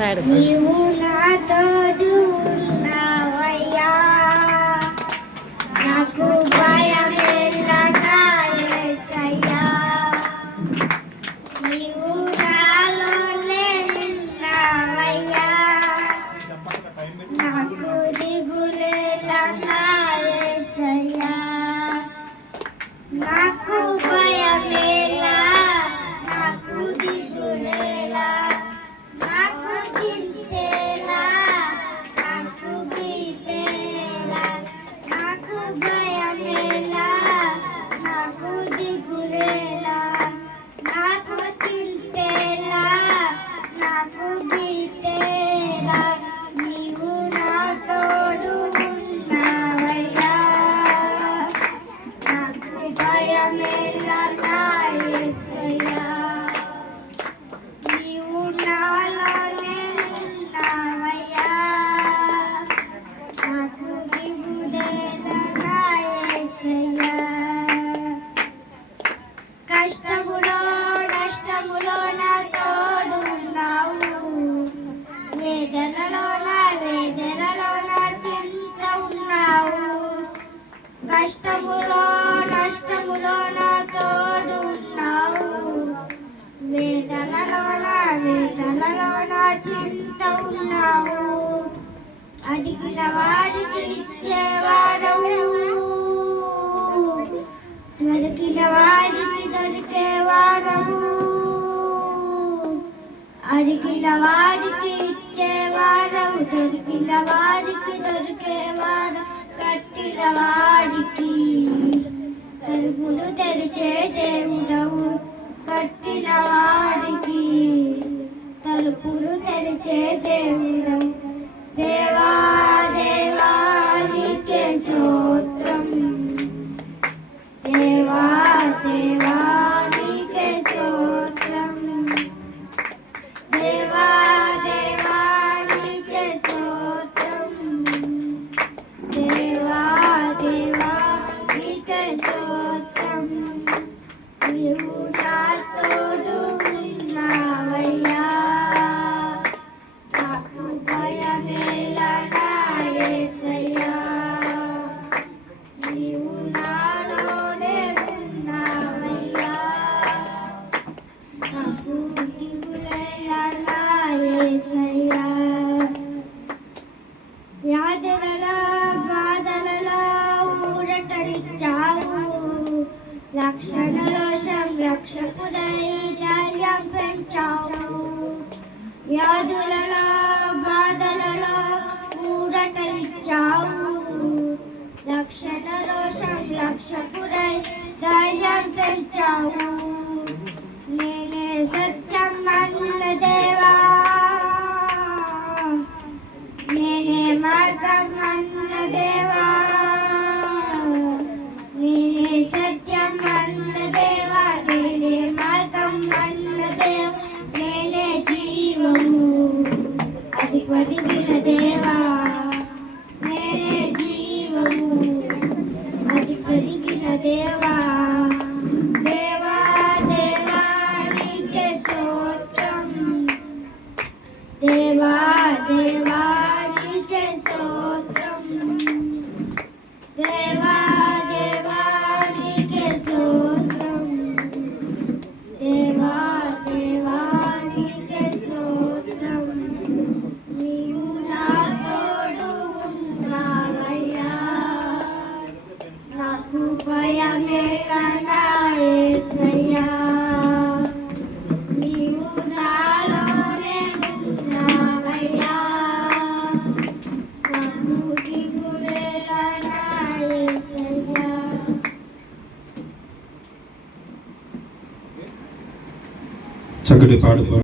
నీవు నా తోడు ఉన్నావయ్యా, నాకు భయమేలనా యేసయ్యా. నీవు నాలోనే ఉన్నావయ్యా, నాకు దిగులేలనా యేసయ్యా. నాకు భయమేలా, నాకు దిగులేలా, నాకు చింతేలా, నాకు భీతేలా. నాకు భయమేలా, నాకు దిగులేలా, నాకు చింతేలా, నాకు భీతేలా. నీవు నా తోడు ఉన్నావయ్యా, నాకు భయమేలా నా యేసయ్యా. నీవు నాలోనే ఉన్నావయ్యా, నాకు దిగులేలా నా యేసయ్యా. కష్టములో నష్టములో నా తోడున్నావు, వేదనలో నా చింత ఉన్నావు. కష్టములో నష్టములో నా తోడున్నావు, వేదనలో నా చింత ఉన్నావు. అడిగిన వారికి ఇచ్చేవారవు, దొరికిన వారికి దొరికేవారవు. అడిగిన వారికి ఇచ్చేవారవు, దొరికిన వారికి దొరికేవారు. కట్టిన వారికి తలుపులు తెరిచే దేవుడవు, కట్టిన వారికి తలుపులు తెరిచే దేవుడవు. దేవా దేవా నీకే స్తోత్రం, దేవా దేవా నీకే స్తోత్రం, దేవా దేవా నీకే స్తోత్రం, దేవా దేవా నీకే స్తోత్రం. నీవు నా తోడు ఉన్నావయ్యా, నాకు భయమేలా నా యేసయ్యా. నీవు నాలోనే ఉన్నావయ్యా, నాకు దిగులేలా నా యేసయ్యా. వ్యాధులలో బాధలలో ఊరటనిచ్చావు, రక్షణలో సంరక్షకుడై ధైర్యం పెంచావు. వ్యాధులలో బాధలలో ఊరటనిచ్చావు, రక్షణలో సంరక్షకుడై ధైర్యం పెంచావు. నేనే సత్యం అన్న దేవా, నేనే మార్గం అన్న దేవా, నేనే సత్యం అన్న దేవా, నేనే మార్గం అన్న దేవా, నేనే జీవము అది పొదిగిన దేవా, నేనే జీవము అది పొదిగిన దేవా. దేవా దేవా నీకే స్తోత్రం, దేవా దేవా నీకే స్తోత్రం, దేవా దేవా నీకే స్తోత్రం, దేవా దేవా నీకే స్తోత్రం. నీవు నా తోడు ఉన్నావయ్యా, నాకు భయమేలా నా యేసయ్యా. నీవు నాలోనే ఉన్నావయ్యా, నాకు దిగులేలా నా యేసయ్యా. చక్కటి పాడు